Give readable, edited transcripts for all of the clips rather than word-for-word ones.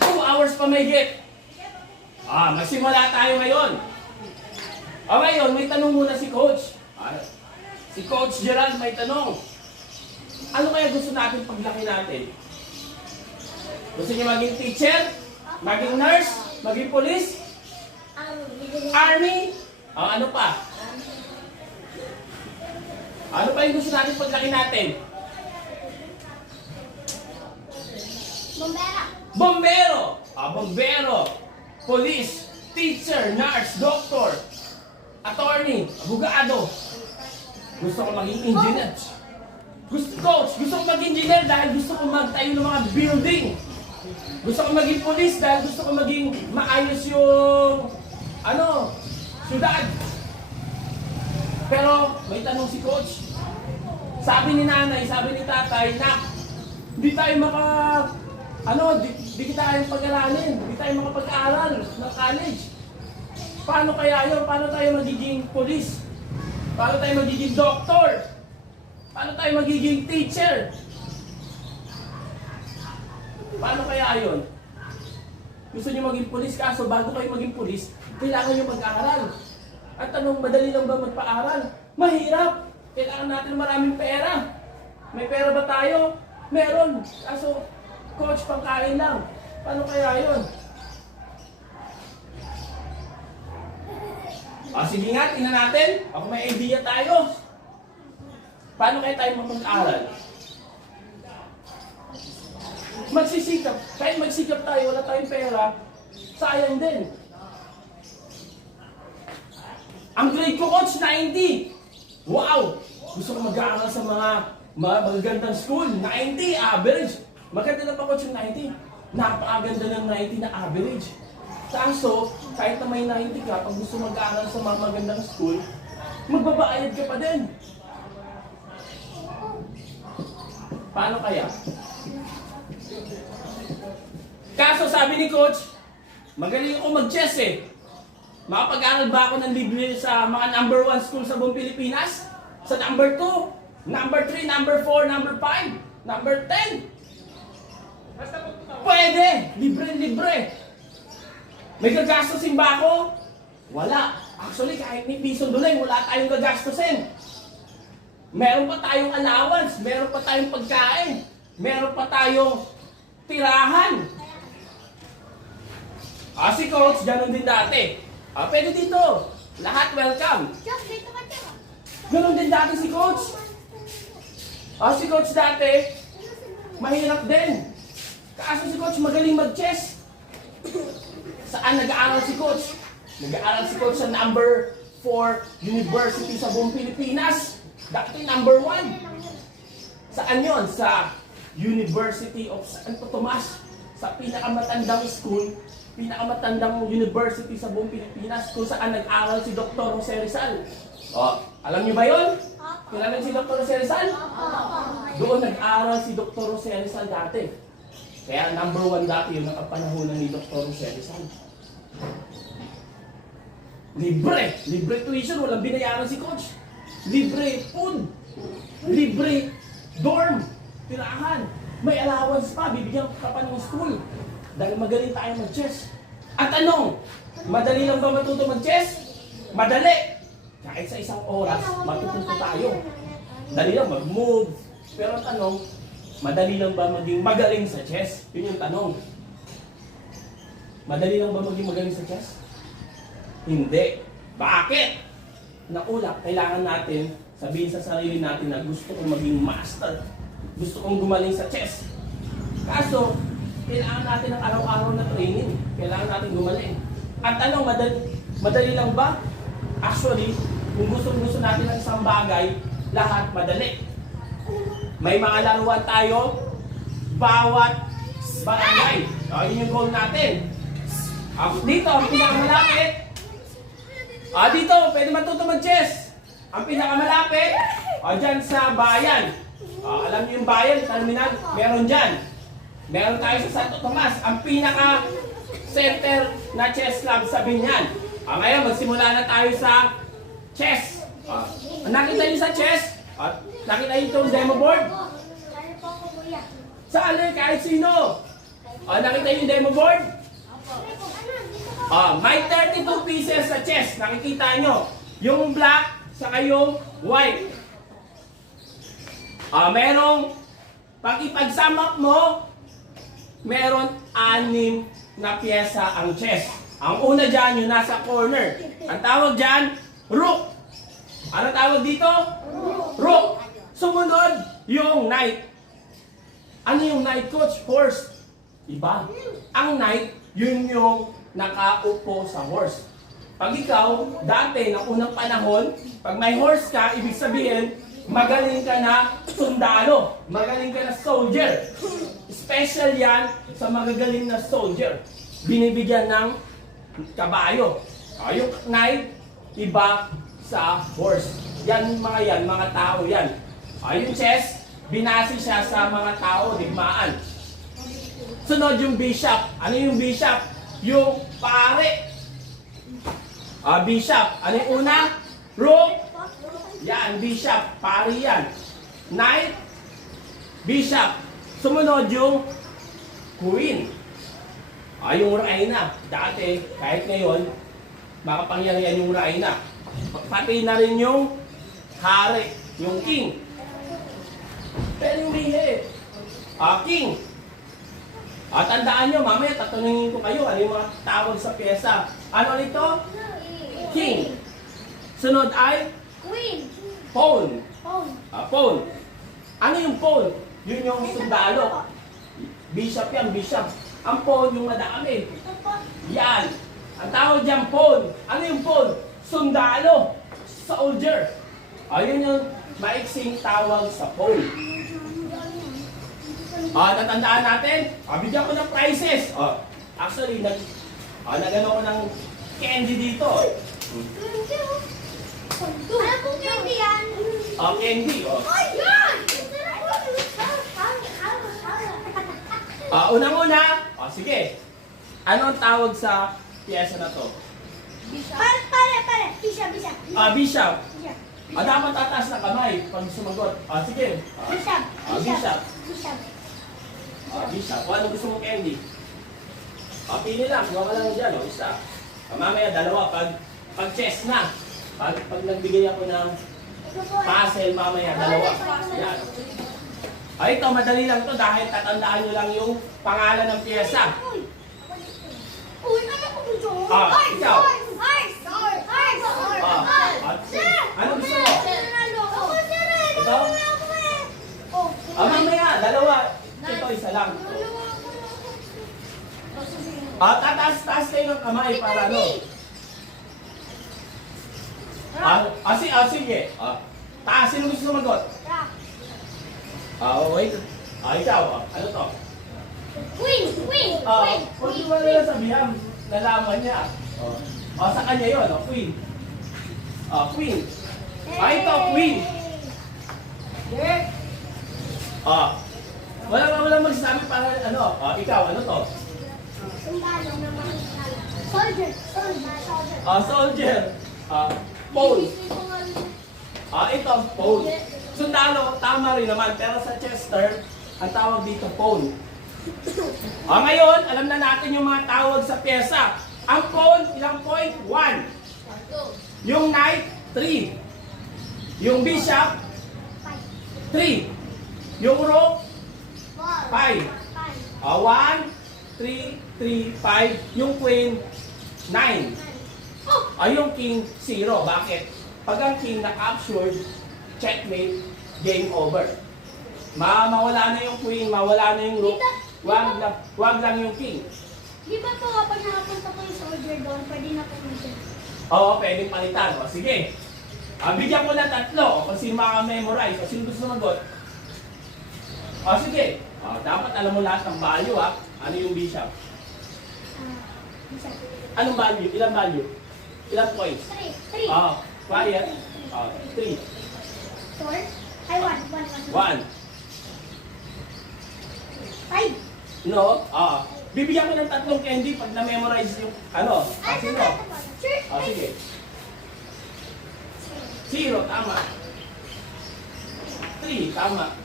2 hours pa mahigit. Magsimula tayo ngayon. Ngayon, may tanong muna si Coach. Si Coach Gerald may tanong. Ano kaya gusto natin paglaki natin? Gusto niya maging teacher? Maging nurse? Maging police? Army? Ano pa? Ano pa yung gusto natin paglaki natin? Bombero. Bombero! Bombero! Police, teacher, nurse, doctor, attorney, abogado. Gusto ko maging engineer. Coach, gusto ko maging engineer dahil gusto ko magtayo ng mga building. Gusto ko maging police dahil gusto ko maging maayos yung syudad. Pero may tanong si Coach. Sabi ni nanay, sabi ni tatay na hindi tayo di kita kayang pag-aralin, hindi tayo makapag-aral ng college. Paano kaya yun? Paano tayo magiging police? Paano tayo magiging doctor? Paano tayo magiging teacher? Paano kaya yun? Gusto niyo maging police, kaso bago kayo maging police, kailangan niyo mag-aaral. At tanong, madali lang ba magpa-aral? Mahirap! Kailangan natin maraming pera. May pera ba tayo? Meron. Kaso, Coach, pangkain lang. Paano kaya yun? Sige nga, tingnan natin. Ako may idea tayo. Paano kaya tayo mag-aaral? Magsisikap. Kahit magsikap tayo, wala tayong pera, sayang din. Ang grade ko, Coach, 90. Wow! Gusto ko mag-aaral sa mga magagandang school. 90, average. Maganda na pa, Coach, yung 90. Napakaganda ng 90 na average. Kaso, kahit na may 90 ka, pag gusto mag-aaral sa mga magandang school, magbabayad ka pa din. Paano kaya? Kaso sabi ni Coach, magaling ako mag-chess eh. Makapag-aaral ba ako ng libre sa mga number 1 school sa buong Pilipinas? Sa number 2, number 3, number 4, number 5, number 10? Pwede! Libre-libre! May gagastusin ba ako? Wala. Actually, kahit ni pisong dulay, wala tayong gagastusin. Meron pa tayong allowance, meron pa tayong pagkain, meron pa tayong tirahan. Si Coach, ganun din dati. Pwede dito. Lahat welcome. Ganun din dati si Coach. Si Coach dati, mahirap din. Kaso si Coach magaling mag-chess. Saan nag-aaral si Coach? Nag-aaral si Coach sa number 4 university sa buong Pilipinas. Dati number 1. Saan yon? Sa University of Santo Tomas. Sa pinakamatandang school, pinakamatandang university sa buong Pilipinas kung saan nag-aaral si Dr. Jose Rizal. Alam niyo ba yon? Kilala si Dr. Jose Rizal? Doon nag-aaral si Dr. Jose Rizal dati. Kaya number 1 dati yung nakapanahonan ni Dr. Jose Rizal. Libre! Libre tuition, walang binayaran si Coach. Libre food. Libre dorm. Tirahan. May allowance pa, bibigyan ka pa ng school. Dahil magaling tayo mag-chess. At tanong, madali lang ba matuto mag-chess? Madali! Kahit sa isang oras, matututo tayo. Dali lang mag-move. Pero tanong, madali lang ba maging magaling sa chess? Yun yung tanong. Madali lang ba maging magaling sa chess? Hindi. Bakit? Nakulak, kailangan natin sabihin sa sarili natin na gusto kong maging master. Gusto kong gumaling sa chess. Kaso, kailangan natin ng araw-araw na training. Kailangan natin gumaling. At tanong, madali lang ba? Actually, kung gusto natin ng isang bagay, lahat madali. May mga laruan tayo, bawat barangay. Yun yung goal natin. Dito, ang pinakamalapit. Dito, pwede matuto mag-chess. Ang pinakamalapit, dyan sa bayan. Alam niyo yung bayan, terminal, meron dyan. Meron tayo sa Santo Tomas, ang pinaka-center na chess club sa Binyan. Ngayon, magsimula na tayo sa chess. Nakita niyo sa chess? Nakita niyo itong demo board? Sali, kahit sino. Nakita yung demo board? May 32 pieces sa chess. Nakikita nyo. Yung black, saka yung white. Merong, pag ipag-sum up mo, meron 6 na pyesa ang chess. Ang una dyan, yung nasa corner. Ang tawag dyan, rook. Ano tawag dito? Rook. Sumunod, yung knight. Ano yung knight, coach? Horse. Iba. Ang knight, yun yung nakaupo sa horse. Pag ikaw, dati, ng unang panahon, pag may horse ka, ibig sabihin, magaling ka na sundalo. Magaling ka na soldier. Special yan sa magagaling na soldier. Binibigyan ng kabayo. Yung knight, iba sa horse. Yan, mga tao yan. Yung chess, binasi siya sa mga tao, digmaan. Sunod yung bishop. Ano yung bishop? Yung pare. Bishop. Ano yung una? Rook. Yan, bishop. Pare yan. Knight. Bishop. Sumunod yung queen. Yung reyna. Dati, kahit ngayon, makapangyarihan yung reyna. Pati na rin yung hari. Yung king. Pero yung lihe. King. Tandaan nyo, mamaya tatanungin ko kayo ano yung mga tawag sa pyesa. Ano nito? King. Sunod ay? Queen. Pawn. Pawn. Pawn. Ano yung pawn? Yun yung sundalo. Bishop yan, bishop. Ang pawn yung madami. Yan. Ang tawag dyan, pawn. Ano yung pawn? Sundalo. Soldier. Yun yung maiksing tawag sa pawn. Natandaan natin, bigyan ko ng prizes. Actually, nagano ko ng candy dito. Ano pong candy yan? Candy. Ay, yan! Unang-una, sige. Ano ang tawag sa pyesa na to? Pare. Bishop. Bishop. Dapat tataas na kamay pag sumagot. Sige. Bishop. Bishop. Ano gusto mo candy? Pili lang. Kuha ka lang dyan. Isa. Mamaya dalawa. Pag chess na. Pag nagbigay ako ng puzzle, mamaya dalawa. Yan. Ito, madali lang to dahil tatandaan nyo lang yung pangalan ng pyesa. Uy, ano ko gusto mo? Ikaw. Sir! Ano gusto mo? Ako, sir! Ikaw? Mamaya, dalawa. Ito, isa lang. Tataas kayo ng kamay para ano. Sige. Taas, sino gusto sumagot? Wait. Ikaw, ano to? Queen! Huwag mo na sabihan, nalaman niya. Sa kanya yun, queen. Queen. Ito, queen. Wala magsasabi para ano. Ikaw, ano to? Soldier. Soldier. Pawn. Ito, pawn. Sundalo, tama rin naman. Pero sa Chester, ang tawag dito, pawn. Ngayon, alam na natin yung mga tawag sa pyesa. Ang pawn, ilang point? 1. Yung knight, 3. Yung bishop, 3. Yung rook, 5. 1, 3, 3, 5. Yung queen, 9. Yung king, 0. Bakit? Pag ang king na-captured, checkmate, game over. Mawala na yung queen, mawala na yung rook. Wag lang yung king. Di ba po kapag nakapunta po yung soldier doon, pwede na po yung Pwedeng palitan. Sige. Bigyan ko na 3. Kung sino maka-memorize. O sino gusto sumagot? Sige. Dapat alam mo lahat ng value Ano yung bishop? Bishop. Anong value? Ilang value? Ilang points? 3. Quiet. 3. 4. Ay, 1. 1. 5. No? Bibigyan ko ng 3 candy pag na-memorize yung ano. Sino? Sige. 0, tama. 3, tama.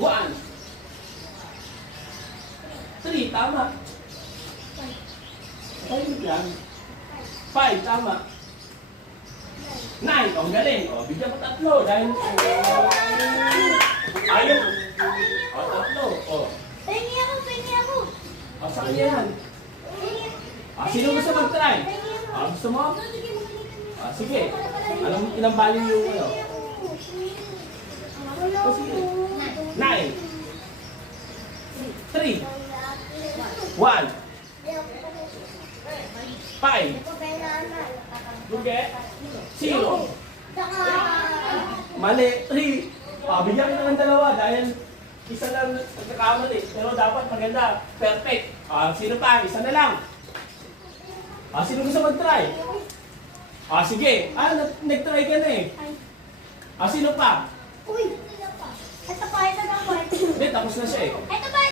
1. 3, tama. 5 lang. 5, tama. 9, ang galing. O, bigyan mo 3 dahil... Ayaw. O, 3. O, Pengi ako, pengi ako. o sa kanya yan. Pengi. Sino gusto mag-try? Gusto mo? Sige. Anong ilang value yung ano? Wala O, sige. ko. 9, 3, 1, 5, Luge, 0. Mali, 3. Bigyan kita ng 2 dahil isa lang nagkakamali. Pero dapat maganda. Perfect. Sino pa? Isa na lang. Sino gusto mag-try? Sige. Nag-try ka na eh. Sino pa? Uy, ito pa, ito na po. Hindi, tapos na siya eh. Ito pa,